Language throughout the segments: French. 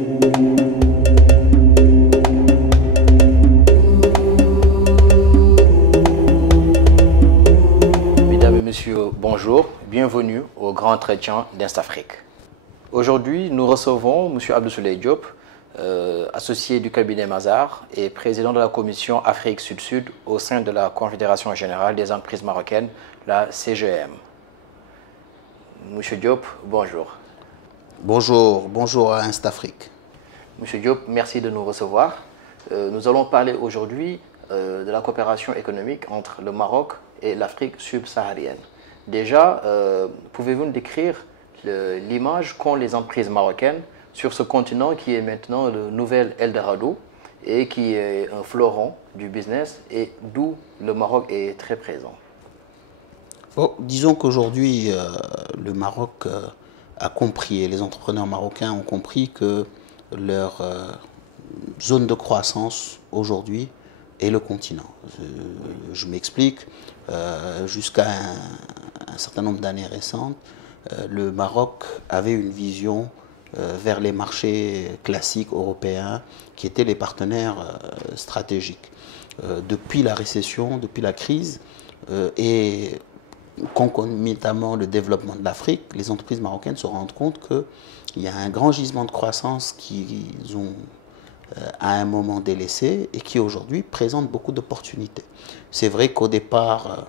Mesdames et messieurs, bonjour, bienvenue au Grand Entretien d'Instafrique. Aujourd'hui, nous recevons M. Abdoulaye Diop, associé du cabinet Mazars et président de la commission Afrique Sud-Sud au sein de la Confédération générale des entreprises marocaines, la CGM. M. Diop, bonjour. Bonjour à Instafrique. M. Diop, merci de nous recevoir. Nous allons parler aujourd'hui de la coopération économique entre le Maroc et l'Afrique subsaharienne. Déjà, pouvez-vous nous décrire l'image qu'ont les entreprises marocaines sur ce continent qui est maintenant le nouvel Eldorado et qui est un fleuron du business et d'où le Maroc est très présent? Disons qu'aujourd'hui, le Maroc a compris, et les entrepreneurs marocains ont compris que leur zone de croissance aujourd'hui est le continent. Je m'explique, jusqu'à un certain nombre d'années récentes, le Maroc avait une vision vers les marchés classiques européens qui étaient les partenaires stratégiques. Depuis la récession, depuis la crise et concomitamment le développement de l'Afrique, les entreprises marocaines se rendent compte qu'il y a un grand gisement de croissance qu'ils ont à un moment délaissé et qui aujourd'hui présente beaucoup d'opportunités. C'est vrai qu'au départ,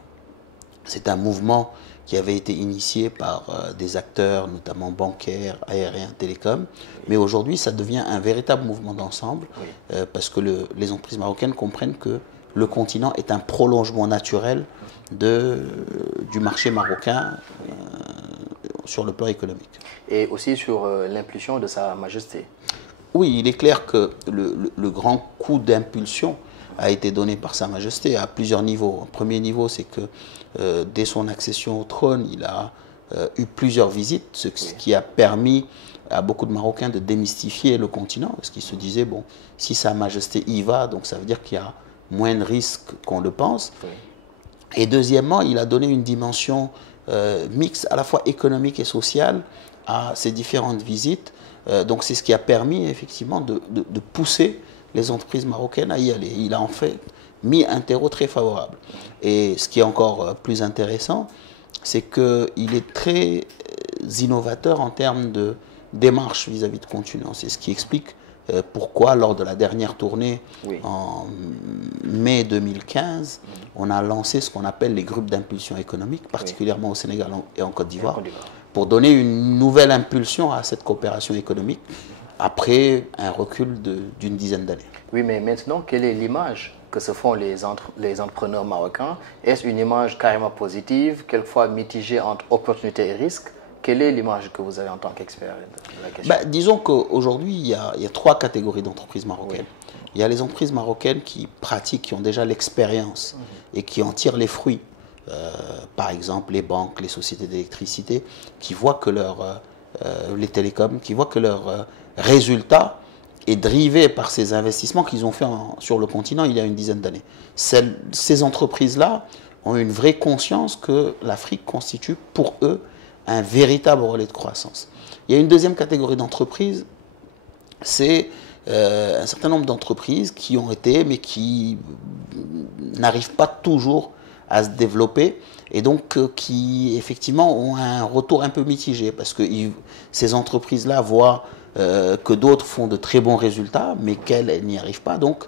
c'est un mouvement qui avait été initié par des acteurs, notamment bancaires, aériens, télécoms. Mais aujourd'hui, ça devient un véritable mouvement d'ensemble, parce que les entreprises marocaines comprennent que le continent est un prolongement naturel du marché marocain sur le plan économique. Et aussi sur l'impulsion de Sa Majesté. Oui, il est clair que le grand coup d'impulsion a été donné par Sa Majesté à plusieurs niveaux. Un premier niveau, c'est que dès son accession au trône, il a eu plusieurs visites, ce qui a permis à beaucoup de Marocains de démystifier le continent, parce qu'ils se disaient, bon, si Sa Majesté y va, donc ça veut dire qu'il y a moins de risques qu'on le pense. Oui. Et deuxièmement, il a donné une dimension mixte, à la fois économique et sociale, à ces différentes visites. Donc c'est ce qui a permis effectivement de pousser les entreprises marocaines à y aller. Il a en fait mis un terreau très favorable. Et ce qui est encore plus intéressant, c'est qu'il est très innovateur en termes de démarche vis-à-vis de continent. C'est ce qui explique pourquoi, lors de la dernière tournée en mai 2015, on a lancé ce qu'on appelle les groupes d'impulsion économique, particulièrement au Sénégal et en Côte d'Ivoire, pour donner une nouvelle impulsion à cette coopération économique après un recul d'une dizaine d'années. Oui, mais maintenant, quelle est l'image que se font les entrepreneurs marocains? Est-ce une image carrément positive, quelquefois mitigée entre opportunités et risques? Quelle est l'image que vous avez en tant qu'expert de la question? Disons qu'aujourd'hui, il y a trois catégories d'entreprises marocaines. Oui. Il y a les entreprises marocaines qui pratiquent, qui ont déjà l'expérience et qui en tirent les fruits. Par exemple, les banques, les sociétés d'électricité, qui voient que les télécoms, qui voient que leur résultat est drivé par ces investissements qu'ils ont fait sur le continent il y a une dizaine d'années. Ces entreprises-là ont une vraie conscience que l'Afrique constitue pour eux un véritable relais de croissance. Il y a une deuxième catégorie d'entreprises, c'est un certain nombre d'entreprises qui ont été, mais qui n'arrivent pas toujours à se développer et donc qui effectivement ont un retour un peu mitigé parce que ces entreprises-là voient que d'autres font de très bons résultats mais qu'elles n'y arrivent pas. Donc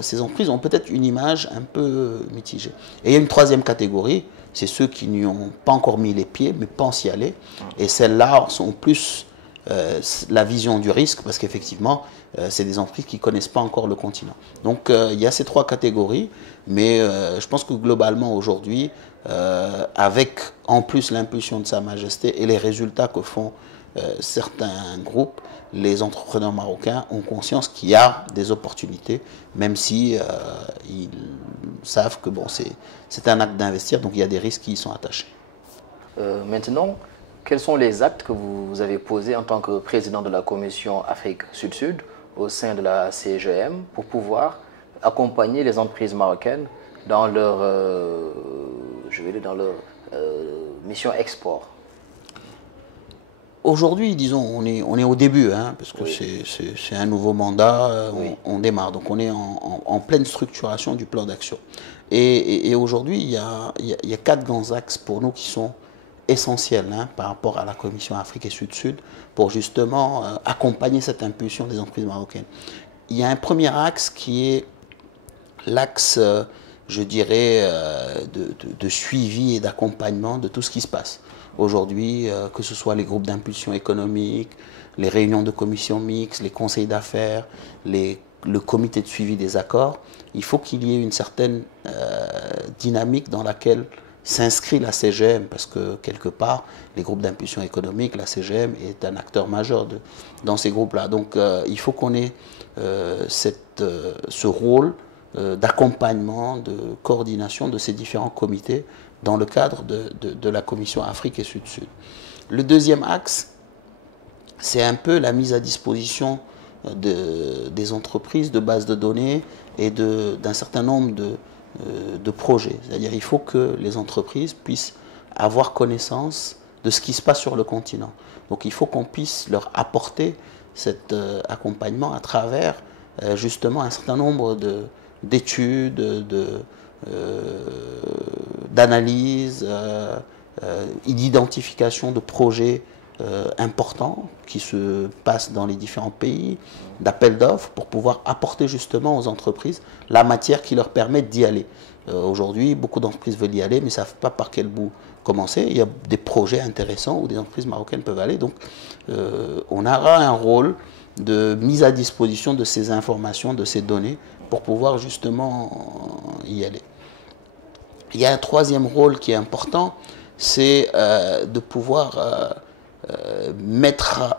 ces entreprises ont peut-être une image un peu mitigée. Et il y a une troisième catégorie, c'est ceux qui n'y ont pas encore mis les pieds mais pensent y aller. Et celles-là sont plus la vision du risque parce qu'effectivement c'est des entreprises qui ne connaissent pas encore le continent. Donc il y a ces trois catégories, mais je pense que globalement aujourd'hui, avec en plus l'impulsion de Sa Majesté et les résultats que font certains groupes, les entrepreneurs marocains ont conscience qu'il y a des opportunités, même si ils savent que bon, c'est un acte d'investir, donc il y a des risques qui y sont attachés. Maintenant, quels sont les actes que vous avez posés en tant que président de la commission Afrique Sud-Sud au sein de la CGM pour pouvoir accompagner les entreprises marocaines dans leur, mission export? Aujourd'hui, disons, on est au début, hein, parce que Oui. c'est un nouveau mandat, Oui. on démarre. Donc on est en pleine structuration du plan d'action. Et aujourd'hui, il y a 4 grands axes pour nous qui sont essentiels, hein, par rapport à la Commission Afrique et Sud-Sud pour justement accompagner cette impulsion des entreprises marocaines. Il y a un premier axe qui est l'axe, je dirais, de suivi et d'accompagnement de tout ce qui se passe. Aujourd'hui, que ce soit les groupes d'impulsion économique, les réunions de commissions mixtes, les conseils d'affaires, le comité de suivi des accords, il faut qu'il y ait une certaine dynamique dans laquelle s'inscrit la CGM, parce que quelque part, les groupes d'impulsion économique, la CGM est un acteur majeur dans ces groupes-là. Donc il faut qu'on ait ce rôle d'accompagnement, de coordination de ces différents comités dans le cadre de la Commission Afrique et Sud-Sud. Le deuxième axe, c'est un peu la mise à disposition des entreprises de bases de données et d'un certain nombre de projets. C'est-à-dire qu'il faut que les entreprises puissent avoir connaissance de ce qui se passe sur le continent. Donc il faut qu'on puisse leur apporter cet accompagnement à travers justement un certain nombre d'études, d'analyses, d'identification de projets importants qui se passent dans les différents pays, d'appels d'offres pour pouvoir apporter justement aux entreprises la matière qui leur permet d'y aller. Aujourd'hui, beaucoup d'entreprises veulent y aller mais ne savent pas par quel bout commencer. Il y a des projets intéressants où des entreprises marocaines peuvent aller. Donc on aura un rôle de mise à disposition de ces informations, de ces données pour pouvoir justement y aller. Il y a un troisième rôle qui est important, c'est de pouvoir mettre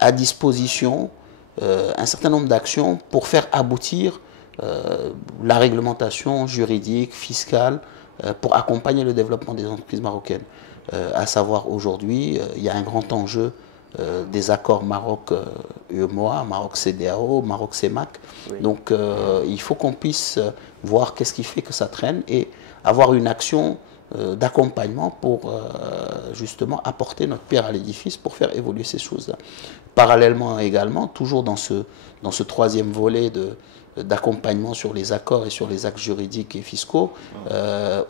à disposition un certain nombre d'actions pour faire aboutir la réglementation juridique, fiscale, pour accompagner le développement des entreprises marocaines. À savoir aujourd'hui, il y a un grand enjeu des accords Maroc-UEMOA, Maroc-CEDEAO, Maroc-CEMAC. Oui. Donc il faut qu'on puisse voir qu'est-ce qui fait que ça traîne et avoir une action d'accompagnement pour justement apporter notre pierre à l'édifice pour faire évoluer ces choses-là. Parallèlement également, toujours dans ce troisième volet d'accompagnement sur les accords et sur les actes juridiques et fiscaux,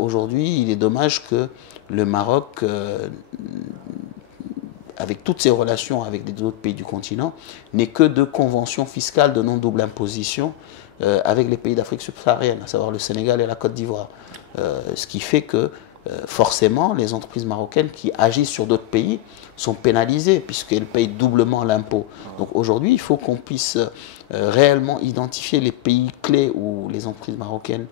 aujourd'hui il est dommage que le Maroc avec toutes ses relations avec les autres pays du continent, n'est que de conventions fiscales de non-double imposition avec les pays d'Afrique subsaharienne, à savoir le Sénégal et la Côte d'Ivoire. Ce qui fait que forcément, les entreprises marocaines qui agissent sur d'autres pays sont pénalisées puisqu'elles payent doublement l'impôt. Donc aujourd'hui, il faut qu'on puisse réellement identifier les pays clés où les entreprises marocaines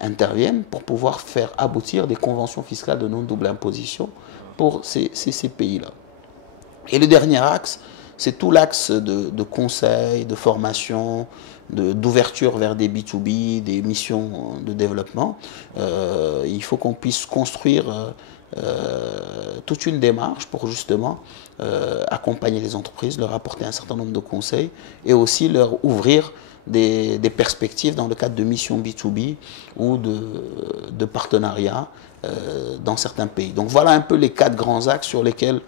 interviennent pour pouvoir faire aboutir des conventions fiscales de non-double imposition pour ces pays-là. Et le dernier axe, c'est tout l'axe de conseil, de formation, d'ouverture vers des B2B, des missions de développement. Il faut qu'on puisse construire toute une démarche pour justement accompagner les entreprises, leur apporter un certain nombre de conseils et aussi leur ouvrir des perspectives dans le cadre de missions B2B ou de partenariats dans certains pays. Donc voilà un peu les 4 grands axes sur lesquels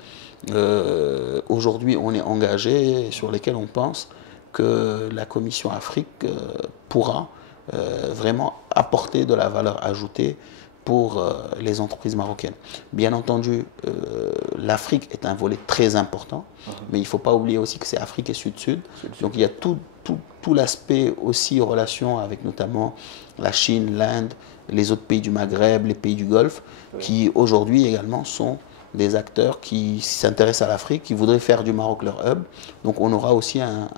aujourd'hui on est engagé et sur lesquels on pense que la Commission Afrique pourra vraiment apporter de la valeur ajoutée pour les entreprises marocaines. Bien entendu, l'Afrique est un volet très important, mais il ne faut pas oublier aussi que c'est Afrique et Sud-Sud. Donc il y a tout l'aspect aussi en relation avec notamment la Chine, l'Inde, les autres pays du Maghreb, les pays du Golfe, qui aujourd'hui également sont des acteurs qui s'intéressent à l'Afrique, qui voudraient faire du Maroc leur hub. Donc on aura aussi un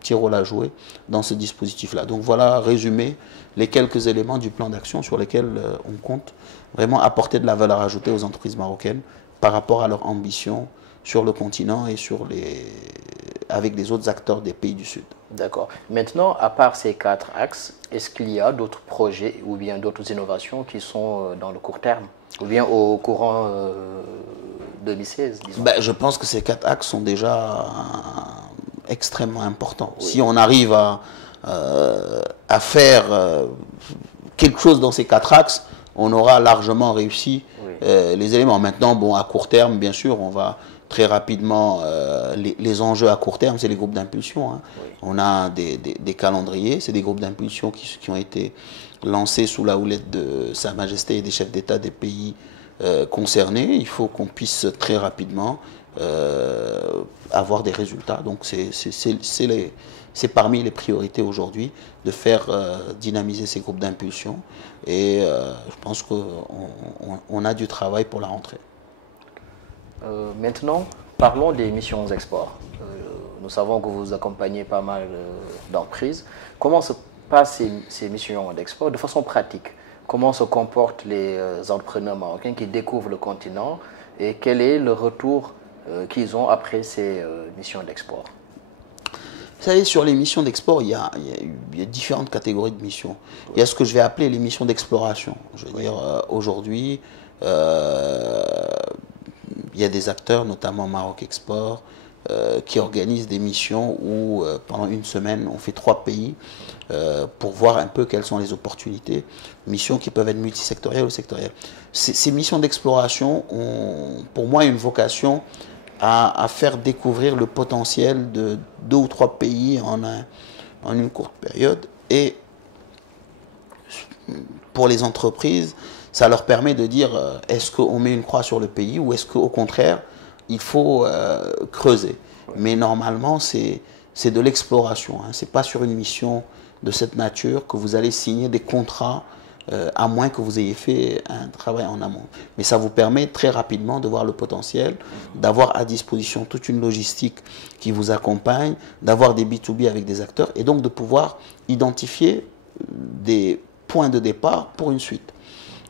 petit rôle à jouer dans ce dispositif-là. Donc voilà, résumé, les quelques éléments du plan d'action sur lesquels on compte vraiment apporter de la valeur ajoutée aux entreprises marocaines par rapport à leur ambition sur le continent et avec les autres acteurs des pays du Sud. D'accord. Maintenant, à part ces 4 axes, est-ce qu'il y a d'autres projets ou bien d'autres innovations qui sont dans le court terme ou bien au courant 2016, disons? Je pense que ces 4 axes sont déjà extrêmement importants. Oui. Si on arrive à faire quelque chose dans ces 4 axes, on aura largement réussi les éléments. Maintenant, bon, à court terme, bien sûr, on va très rapidement les enjeux à court terme, c'est les groupes d'impulsion. Hein. Oui. On a des calendriers, c'est des groupes d'impulsion qui ont été lancés sous la houlette de Sa Majesté et des chefs d'État des pays concernés. Il faut qu'on puisse très rapidement avoir des résultats. Donc c'est parmi les priorités aujourd'hui de faire dynamiser ces groupes d'impulsion. Et je pense qu'on a du travail pour la rentrée. Maintenant, parlons des missions export. Nous savons que vous accompagnez pas mal d'entreprises. Comment se passent ces missions d'export de façon pratique? Comment se comportent les entrepreneurs marocains qui découvrent le continent et quel est le retour qu'ils ont après ces missions d'export? Vous savez, sur les missions d'export, il y a différentes catégories de missions. Oui. Il y a ce que je vais appeler les missions d'exploration. Je veux dire, aujourd'hui, il y a des acteurs, notamment Maroc Export, qui organisent des missions où pendant une semaine, on fait 3 pays pour voir un peu quelles sont les opportunités. Missions qui peuvent être multisectorielles ou sectorielles. Ces missions d'exploration ont, pour moi, une vocation à faire découvrir le potentiel de 2 ou 3 pays en une courte période. Et pour les entreprises, ça leur permet de dire est-ce qu'on met une croix sur le pays ou est-ce qu'au contraire, il faut creuser. Mais normalement, c'est de l'exploration. Hein. Ce n'est pas sur une mission de cette nature que vous allez signer des contrats à moins que vous ayez fait un travail en amont. Mais ça vous permet très rapidement de voir le potentiel, d'avoir à disposition toute une logistique qui vous accompagne, d'avoir des B2B avec des acteurs et donc de pouvoir identifier des points de départ pour une suite.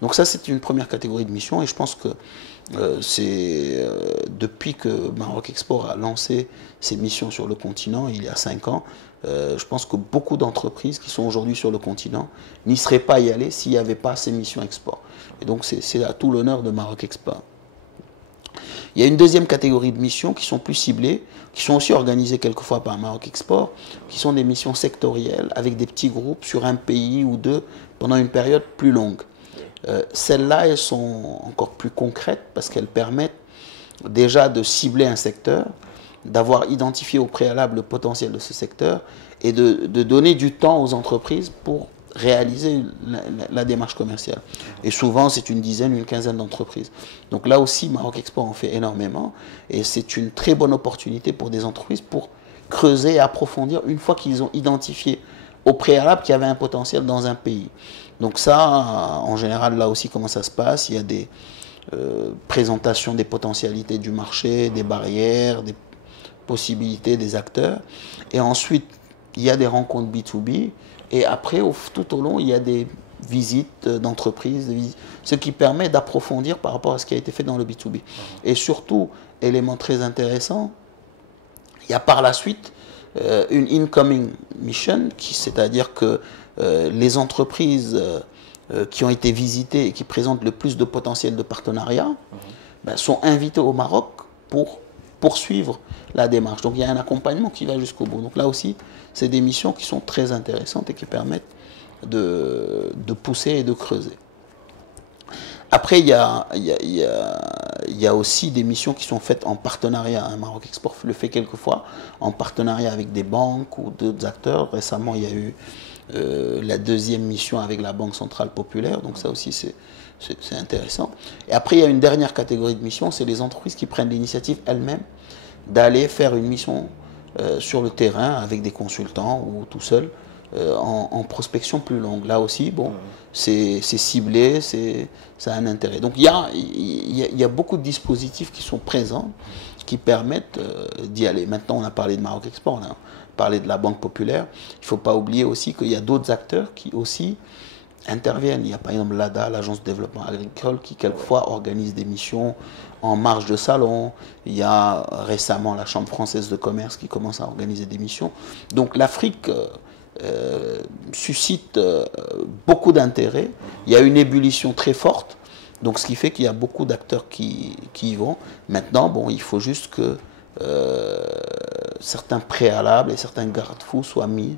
Donc ça, c'est une première catégorie de mission et je pense que depuis que Maroc Export a lancé ses missions sur le continent, il y a 5 ans, je pense que beaucoup d'entreprises qui sont aujourd'hui sur le continent n'y seraient pas y allées s'il n'y avait pas ces missions export. Et donc c'est à tout l'honneur de Maroc Export. Il y a une deuxième catégorie de missions qui sont plus ciblées, qui sont aussi organisées quelquefois par Maroc Export, qui sont des missions sectorielles avec des petits groupes sur un pays ou deux pendant une période plus longue. Celles-là, elles sont encore plus concrètes parce qu'elles permettent déjà de cibler un secteur, d'avoir identifié au préalable le potentiel de ce secteur et de donner du temps aux entreprises pour réaliser la démarche commerciale. Et souvent, c'est une dizaine, une quinzaine d'entreprises. Donc là aussi, Maroc Export en fait énormément et c'est une très bonne opportunité pour des entreprises pour creuser et approfondir une fois qu'ils ont identifié au préalable qu'il y avait un potentiel dans un pays. Donc ça, en général, là aussi, comment ça se passe? Il y a des présentations des potentialités du marché, des barrières, des possibilités des acteurs. Et ensuite, il y a des rencontres B2B. Et après, tout au long, il y a des visites d'entreprises, ce qui permet d'approfondir par rapport à ce qui a été fait dans le B2B. Et surtout, élément très intéressant, il y a par la suite une incoming mission, c'est-à-dire que les entreprises qui ont été visitées et qui présentent le plus de potentiel de partenariat sont invitées au Maroc pour poursuivre la démarche. Donc il y a un accompagnement qui va jusqu'au bout. Donc là aussi, c'est des missions qui sont très intéressantes et qui permettent de pousser et de creuser. Après, il y a aussi des missions qui sont faites en partenariat. Maroc Export le fait quelquefois en partenariat avec des banques ou d'autres acteurs. Récemment, il y a eu la deuxième mission avec la Banque Centrale Populaire. Donc ça aussi, c'est intéressant. Et après, il y a une dernière catégorie de missions, c'est les entreprises qui prennent l'initiative elles-mêmes d'aller faire une mission sur le terrain avec des consultants ou tout seul. En prospection plus longue. Là aussi, bon, c'est ciblé, ça a un intérêt. Donc il y a beaucoup de dispositifs qui sont présents, qui permettent d'y aller. Maintenant, on a parlé de Maroc Export, on a parlé de la Banque Populaire. Il ne faut pas oublier aussi qu'il y a d'autres acteurs qui aussi interviennent. Il y a par exemple l'ADA, l'Agence de développement agricole, qui quelquefois organise des missions en marge de salon. Il y a récemment la Chambre française de commerce qui commence à organiser des missions. Donc l'Afrique suscite beaucoup d'intérêt. Il y a une ébullition très forte, donc ce qui fait qu'il y a beaucoup d'acteurs qui y vont. Maintenant, bon, il faut juste que certains préalables et certains garde-fous soient mis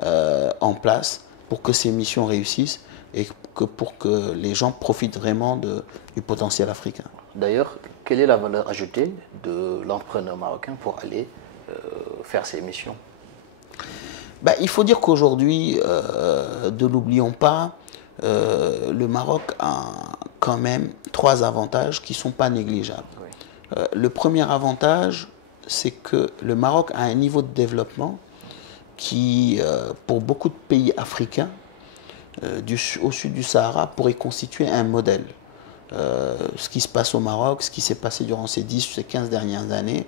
en place pour que ces missions réussissent. et que pour que les gens profitent vraiment du potentiel africain. D'ailleurs, quelle est la valeur ajoutée de l'entrepreneur marocain pour aller faire ces missions? Ben, il faut dire qu'aujourd'hui, ne l'oublions pas, le Maroc a quand même 3 avantages qui ne sont pas négligeables. Oui. Le premier avantage, c'est que le Maroc a un niveau de développement qui, pour beaucoup de pays africains, au sud du Sahara, pourrait constituer un modèle. Ce qui se passe au Maroc, ce qui s'est passé durant ces 10 ou ces 15 dernières années,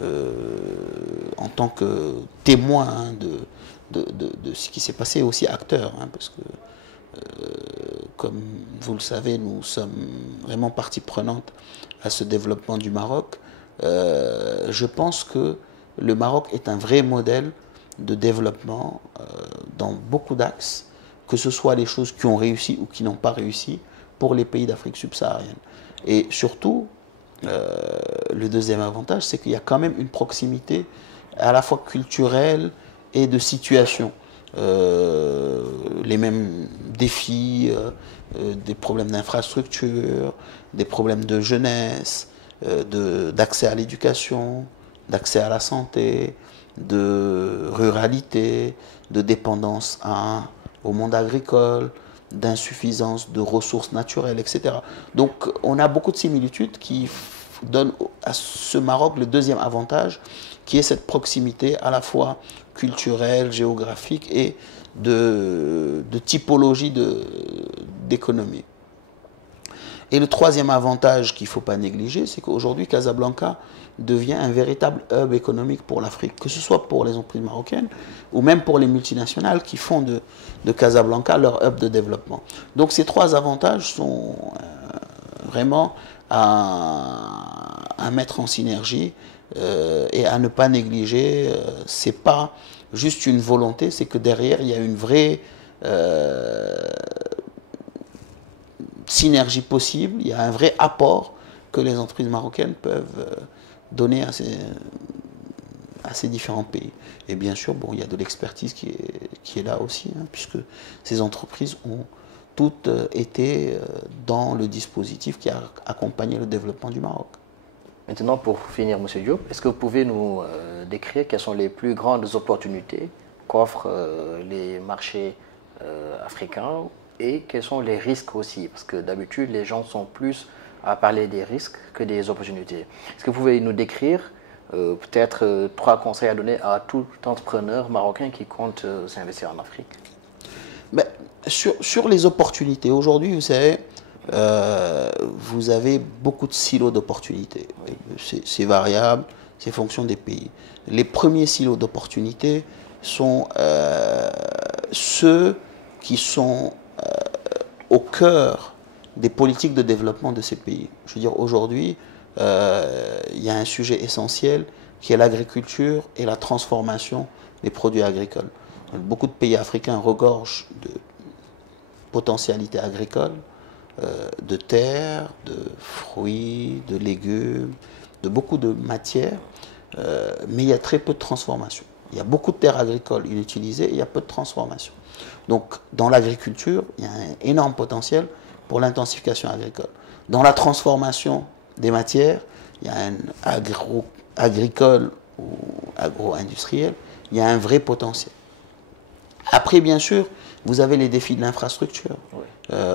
en tant que témoin hein, de ce qui s'est passé, aussi acteur, hein, parce que, comme vous le savez, nous sommes vraiment partie prenante à ce développement du Maroc. Je pense que le Maroc est un vrai modèle de développement dans beaucoup d'axes, que ce soit les choses qui ont réussi ou qui n'ont pas réussi pour les pays d'Afrique subsaharienne. Et surtout, le deuxième avantage, c'est qu'il y a quand même une proximité à la fois culturelle et de situation. Les mêmes défis, des problèmes d'infrastructure, des problèmes de jeunesse, d'accès à l'éducation, d'accès à la santé, de ruralité, de dépendance au monde agricole, d'insuffisance de ressources naturelles, etc. Donc on a beaucoup de similitudes qui donnent à ce Maroc le deuxième avantage, qui est cette proximité à la fois culturelle, géographique et de typologie d'économie. Et le troisième avantage qu'il ne faut pas négliger, c'est qu'aujourd'hui Casablanca devient un véritable hub économique pour l'Afrique, que ce soit pour les entreprises marocaines ou même pour les multinationales qui font de Casablanca leur hub de développement. Donc ces 3 avantages sont vraiment à mettre en synergie et à ne pas négliger. C'est pas juste une volonté, c'est que derrière il y a une vraie synergie possible, il y a un vrai apport que les entreprises marocaines peuvent donner à ces différents pays. Et bien sûr, bon, il y a de l'expertise qui est là aussi, hein, puisque ces entreprises ont toutes été dans le dispositif qui a accompagné le développement du Maroc. Maintenant, pour finir, M. Diop, est-ce que vous pouvez nous décrire quelles sont les plus grandes opportunités qu'offrent les marchés africains et quels sont les risques aussi? Parce que d'habitude, les gens sont plus à parler des risques que des opportunités. Est-ce que vous pouvez nous décrire peut-être 3 conseils à donner à tout entrepreneur marocain qui compte s'investir en Afrique? Ben, sur les opportunités, aujourd'hui, vous savez, vous avez beaucoup de silos d'opportunités. C'est variable, c'est fonction des pays. Les premiers silos d'opportunités sont ceux qui sont au cœur des politiques de développement de ces pays. Je veux dire, aujourd'hui, il y a un sujet essentiel qui est l'agriculture et la transformation des produits agricoles. Beaucoup de pays africains regorgent de potentialités agricoles, de terres, de fruits, de légumes, de beaucoup de matières, mais il y a très peu de transformation. Il y a beaucoup de terres agricoles inutilisées et il y a peu de transformation. Donc, dans l'agriculture, il y a un énorme potentiel pour l'intensification agricole. Dans la transformation des matières, il y a un agricole ou agro-industriel, il y a un vrai potentiel. Après, bien sûr, vous avez les défis de l'infrastructure. Oui.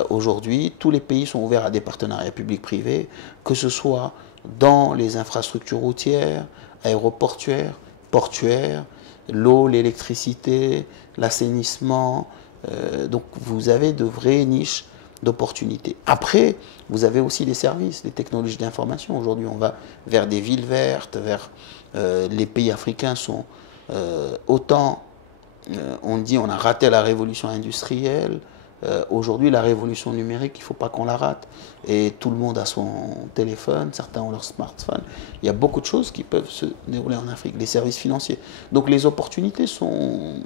Aujourd'hui, tous les pays sont ouverts à des partenariats publics-privés, que ce soit dans les infrastructures routières, aéroportuaires, portuaires, l'eau, l'électricité, l'assainissement. Donc vous avez de vraies niches d'opportunités. Après, vous avez aussi les services, les technologies d'information. Aujourd'hui, on va vers des villes vertes, les pays africains sont autant... on dit on a raté la révolution industrielle. Aujourd'hui, la révolution numérique, il ne faut pas qu'on la rate. Et tout le monde a son téléphone, certains ont leur smartphone. Il y a beaucoup de choses qui peuvent se dérouler en Afrique, les services financiers. Donc les opportunités sont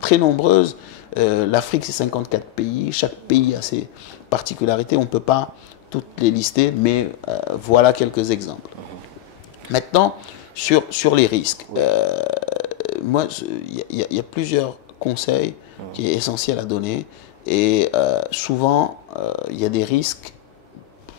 très nombreuses. L'Afrique, c'est 54 pays. Chaque pays a ses particularités. On ne peut pas toutes les lister, mais voilà quelques exemples. Maintenant, sur les risques. Moi, il y a plusieurs conseil qui est essentiel à donner. Et souvent, il y a des risques,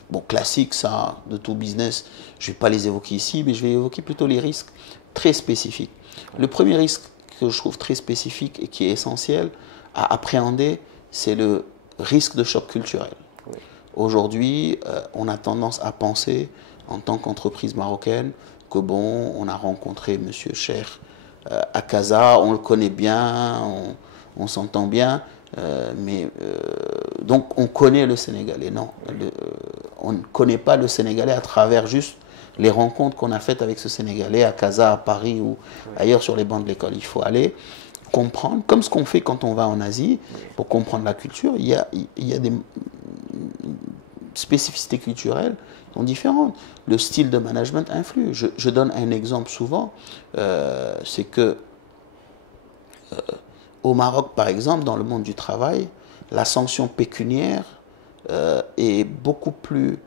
bon, classiques, ça, de tout business. Je ne vais pas les évoquer ici, mais je vais évoquer plutôt les risques très spécifiques. Le premier risque que je trouve très spécifique et qui est essentiel à appréhender, c'est le risque de choc culturel. Oui. Aujourd'hui, on a tendance à penser, en tant qu'entreprise marocaine, que bon, on a rencontré M. Cheikh à Casa, on le connaît bien, on s'entend bien, donc on connaît le Sénégalais. Non, on ne connaît pas le Sénégalais à travers juste les rencontres qu'on a faites avec ce Sénégalais à Casa, à Paris ou ailleurs sur les bancs de l'école. Il faut aller comprendre, comme ce qu'on fait quand on va en Asie, pour comprendre la culture. Il y a des spécificités culturelles qui sont différentes. Le style de management influe. Je donne un exemple souvent, c'est que au Maroc, par exemple, dans le monde du travail, la sanction pécuniaire est beaucoup plus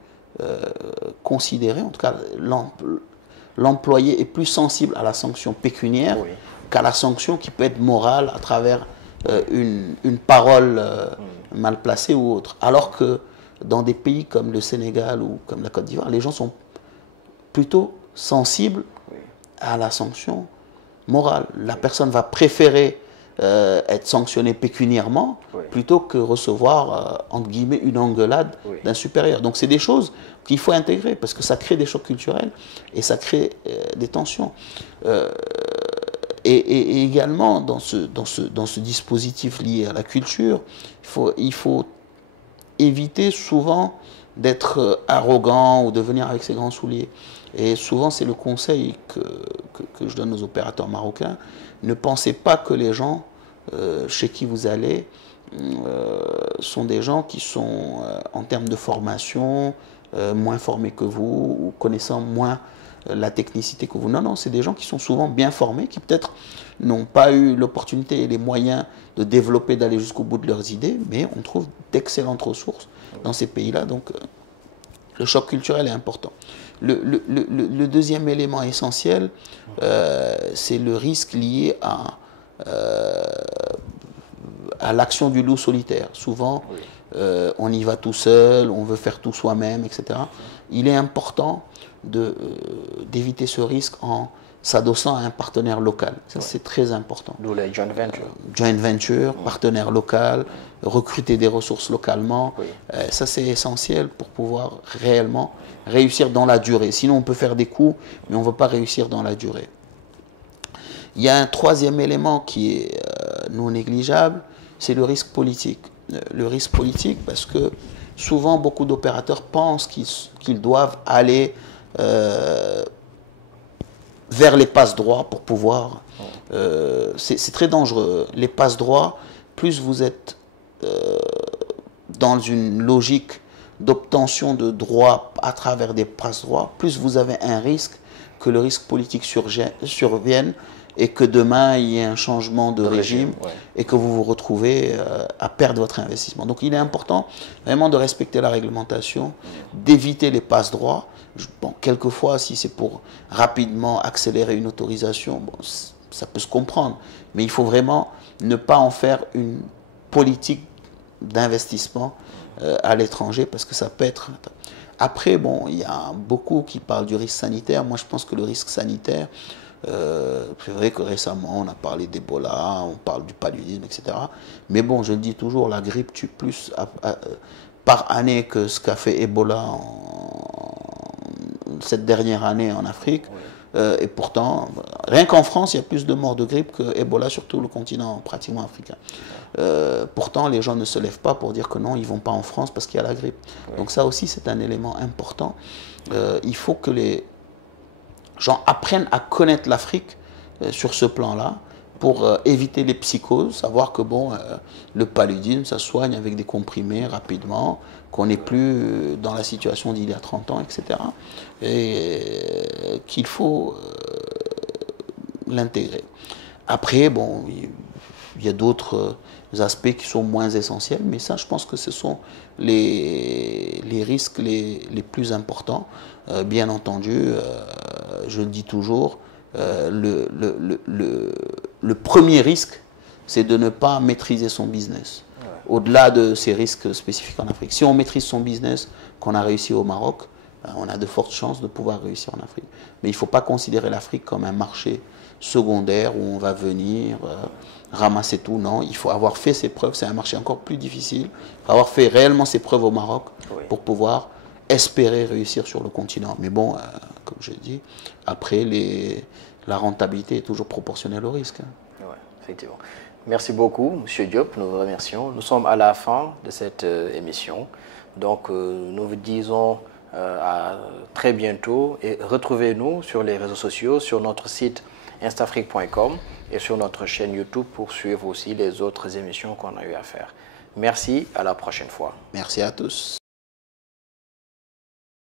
considérée, en tout cas l'employé est plus sensible à la sanction pécuniaire qu'à la sanction qui peut être morale à travers une parole mal placée ou autre. Alors que dans des pays comme le Sénégal ou comme la Côte d'Ivoire, les gens sont plutôt sensibles à la sanction morale. La personne va préférer être sanctionnée pécuniairement plutôt que recevoir, entre guillemets, une engueulade d'un supérieur. Donc c'est des choses qu'il faut intégrer parce que ça crée des chocs culturels et ça crée des tensions. Et également, dans ce dispositif lié à la culture, il faut éviter souvent d'être arrogant ou de venir avec ses grands souliers. Et souvent, c'est le conseil que je donne aux opérateurs marocains. Ne pensez pas que les gens chez qui vous allez sont des gens qui sont, en termes de formation, moins formés que vous ou connaissant moins la technicité que vous. Non, non, c'est des gens qui sont souvent bien formés, qui peut-être n'ont pas eu l'opportunité et les moyens de développer, d'aller jusqu'au bout de leurs idées, mais on trouve d'excellentes ressources dans ces pays-là. Donc, le choc culturel est important. Le deuxième élément essentiel, c'est le risque lié à l'action du loup solitaire. Souvent, on y va tout seul, on veut faire tout soi-même, etc. Il est important d'éviter ce risque en s'adossant à un partenaire local. Ça, c'est très important. D'où les joint ventures. Joint venture, partenaire local, recruter des ressources localement. Ça, c'est essentiel pour pouvoir réellement réussir dans la durée. Sinon, on peut faire des coups, mais on ne veut pas réussir dans la durée. Il y a un troisième élément qui est non négligeable, c'est le risque politique. Le risque politique, parce que souvent, beaucoup d'opérateurs pensent qu'ils doivent aller vers les passe-droits pour pouvoir... c'est très dangereux. Les passe-droits, plus vous êtes dans une logique d'obtention de droits à travers des passe-droits, plus vous avez un risque que le risque politique survienne et que demain il y ait un changement de régime et que vous vous retrouvez à perdre votre investissement. Donc il est important vraiment de respecter la réglementation, d'éviter les passe-droits. Bon, quelquefois, si c'est pour rapidement accélérer une autorisation, bon, ça peut se comprendre, mais il faut vraiment ne pas en faire une politique d'investissement à l'étranger parce que ça peut être... Après, bon, il y a beaucoup qui parlent du risque sanitaire. Moi, je pense que le risque sanitaire, c'est vrai que récemment, on a parlé d'Ebola, on parle du paludisme, etc. Mais bon, je le dis toujours, la grippe tue plus par année que ce qu'a fait Ebola cette dernière année en Afrique. Et pourtant, rien qu'en France, il y a plus de morts de grippe que Ebola sur tout le continent pratiquement africain. Pourtant, les gens ne se lèvent pas pour dire que non, ils ne vont pas en France parce qu'il y a la grippe. Donc ça aussi, c'est un élément important. Il faut que les gens apprennent à connaître l'Afrique sur ce plan-là pour éviter les psychoses, savoir que bon, le paludisme, ça soigne avec des comprimés rapidement, qu'on n'est plus dans la situation d'il y a 30 ans, etc. Et qu'il faut l'intégrer. Après, bon, il y a d'autres aspects qui sont moins essentiels, mais ça, je pense que ce sont les risques les plus importants. Bien entendu, je le dis toujours, le premier risque, c'est de ne pas maîtriser son business. Au-delà de ces risques spécifiques en Afrique. Si on maîtrise son business, qu'on a réussi au Maroc, on a de fortes chances de pouvoir réussir en Afrique. Mais il ne faut pas considérer l'Afrique comme un marché secondaire où on va venir ramasser tout. Non, il faut avoir fait ses preuves. C'est un marché encore plus difficile. Il faut avoir fait réellement ses preuves au Maroc pour pouvoir espérer réussir sur le continent. Mais bon, comme je dis, après, la rentabilité est toujours proportionnelle au risque. Oui, effectivement. Merci beaucoup, M. Diop. Nous vous remercions. Nous sommes à la fin de cette émission. Donc, nous vous disons à très bientôt et retrouvez-nous sur les réseaux sociaux, sur notre site instafrique.com et sur notre chaîne YouTube pour suivre aussi les autres émissions qu'on a eu à faire. Merci, à la prochaine fois. Merci à tous.